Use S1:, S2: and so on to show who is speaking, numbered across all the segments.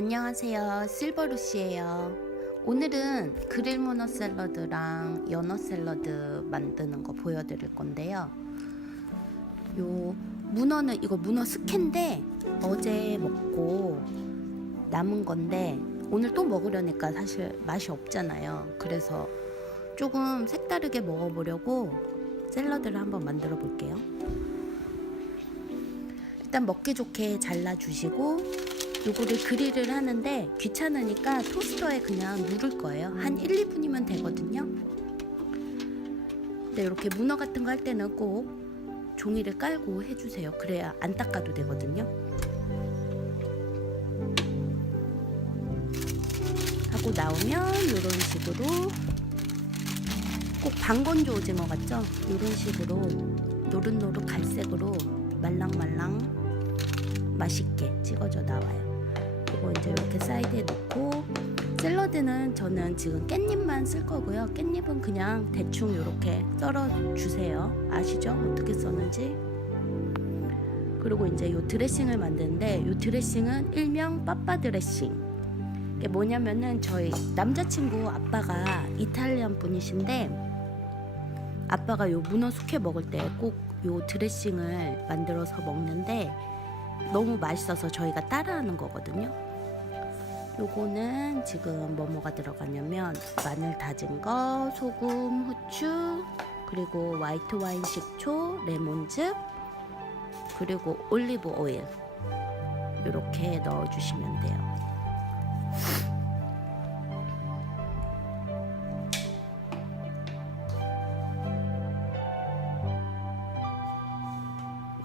S1: 안녕하세요. 실버루시예요. 오늘은 그릴 문어 샐러드랑 연어 샐러드 만드는 거 보여드릴 건데요. 요 문어는 이거 문어 스캔데 어제 먹고 남은 건데 오늘 또 먹으려니까 사실 맛이 없잖아요. 그래서 조금 색다르게 먹어보려고 샐러드를 한번 만들어 볼게요. 일단 먹기 좋게 잘라주시고 요거를 그릴을 하는데 귀찮으니까 토스터에 그냥 누를 거예요. 한 1, 2분이면 되거든요. 근데 이렇게 문어 같은 거 할 때는 꼭 종이를 깔고 해주세요. 그래야 안 닦아도 되거든요. 하고 나오면 이런 식으로 꼭 방건조 오징어 같죠? 이런 식으로 노릇노릇 갈색으로 말랑말랑 맛있게 찍어져 나와요. 그리고 이제 이렇게 사이드에 놓고 샐러드는 저는 지금 깻잎만 쓸 거고요. 깻잎은 그냥 대충 이렇게 썰어 주세요. 아시죠? 어떻게 써는지. 그리고 이제 요 드레싱을 만드는데 요 드레싱은 일명 빠빠 드레싱. 이게 뭐냐면은 저희 남자친구 아빠가 이탈리안 분이신데 아빠가 요 문어 숙회 먹을 때 꼭 요 드레싱을 만들어서 먹는데 너무 맛있어서 저희가 따라하는 거거든요. 요거는 지금 뭐뭐가 들어가냐면 마늘 다진 거, 소금, 후추, 그리고 화이트 와인 식초, 레몬즙, 그리고 올리브 오일 이렇게 넣어주시면 돼요.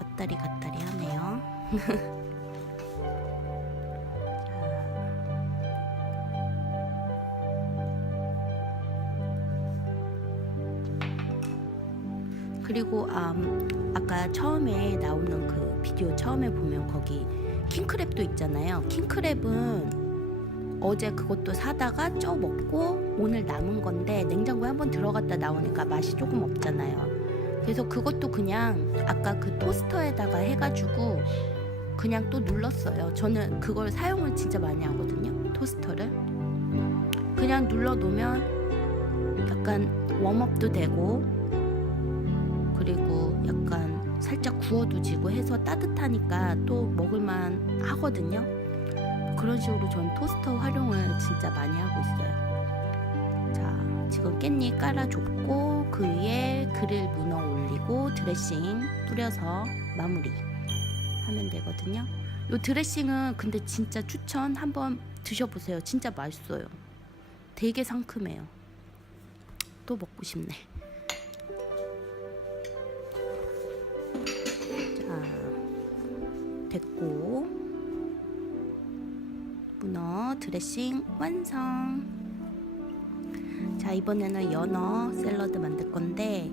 S1: 왔다리 갔다리 하네요. 그리고 음, 아까 처음에 나오는 그 비디오 처음에 보면 거기 킹크랩도 있잖아요. 킹크랩은 어제 그것도 사다가 쪄 먹고 오늘 남은 건데 냉장고에 한번 들어갔다 나오니까 맛이 조금 없잖아요. 그래서 그것도 그냥 아까 그 토스터에다가 해가지고 그냥 또 눌렀어요. 저는 그걸 사용을 진짜 많이 하거든요. 토스터를 그냥 눌러 놓으면 약간 웜업도 되고 그리고 약간 살짝 구워도 지고 해서 따뜻하니까 또 먹을만 하거든요. 그런 식으로 전 토스터 활용을 진짜 많이 하고 있어요. 자, 지금 깻잎 깔아줬고 그 위에 그릴 문어 올리고 드레싱 뿌려서 마무리 하면 되거든요. 요 드레싱은 근데 진짜 추천 한번 드셔보세요. 진짜 맛있어요. 되게 상큼해요. 또 먹고 싶네. 됐고 문어 드레싱 완성. 자 이번에는 연어 샐러드 만들 건데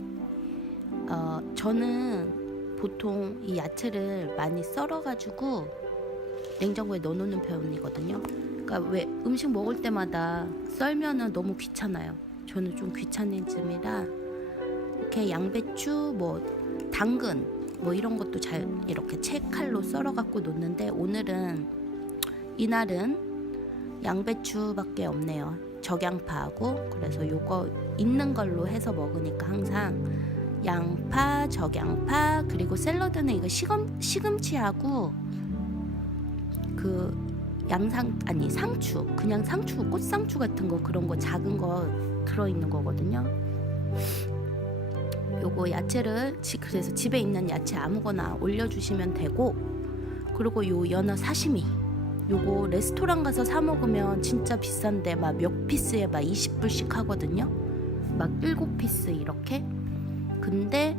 S1: 어, 저는 보통 이 야채를 많이 썰어 가지고 냉장고에 넣어놓는 편이거든요. 그러니까 왜 음식 먹을 때마다 썰면은 너무 귀찮아요. 저는 좀 귀찮음이라 이렇게 양배추, 뭐 당근, 뭐 이런 것도 잘 이렇게 채 칼로 썰어 갖고 놓는데 오늘은 이날은 양배추밖에 없네요. 적양파하고 그래서 요거 있는 걸로 해서 먹으니까 항상 양파, 적양파 그리고 샐러드는 이거 시금 시금치하고 그 양상 아니 상추 그냥 상추 꽃상추 같은 거 그런 거 작은 거 들어 있는 거거든요. 요거 야채를 지, 그래서 집에 있는 야채 아무거나 올려주시면 되고 그리고 요 연어 사시미 요거 레스토랑 가서 사 먹으면 진짜 비싼데 막 몇 피스에 막 20불씩 하거든요. 막 7피스 이렇게. 근데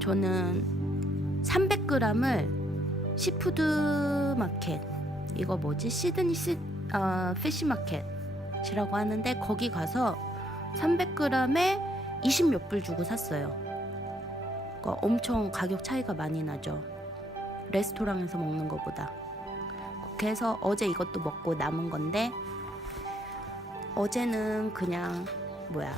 S1: 저는 300g을 시푸드 마켓 이거 뭐지 시드니 시 어, 피시 마켓이라고 하는데 거기 가서 300g에 20 몇 불 주고 샀어요. 그러니까 엄청 가격 차이가 많이 나죠. 레스토랑에서 먹는 것보다. 해서 어제 이것도 먹고 남은 건데 어제는 그냥 뭐야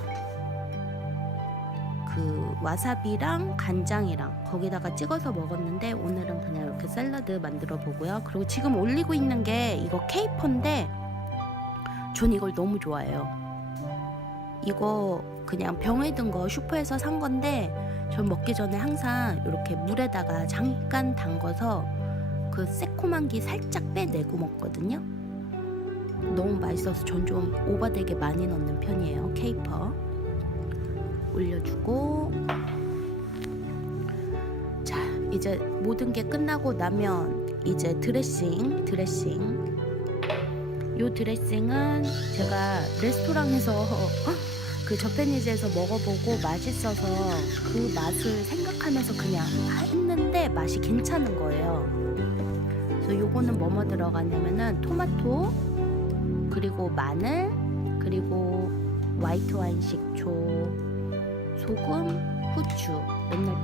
S1: 그 와사비랑 간장이랑 거기다가 찍어서 먹었는데 오늘은 그냥 이렇게 샐러드 만들어 보고요. 그리고 지금 올리고 있는 게 이거 케이퍼인데 전 이걸 너무 좋아해요. 이거 그냥 병에 든 거 슈퍼에서 산 건데 전 먹기 전에 항상 이렇게 물에다가 잠깐 담궈서 그 새콤한 기 살짝 빼내고 먹거든요. 너무 맛있어서 전 좀 오버되게 많이 넣는 편이에요. 케이퍼 올려주고 자 이제 모든 게 끝나고 나면 이제 드레싱 드레싱 요 드레싱은 제가 레스토랑에서 그 저페니즈에서 먹어보고 맛있어서 그 맛을 생각하면서 그냥 했는데 맛이 괜찮은 거예요. 그래서 요거는 뭐뭐 들어가냐면은 토마토 그리고 마늘 그리고 화이트 와인 식초 소금 후추 맨날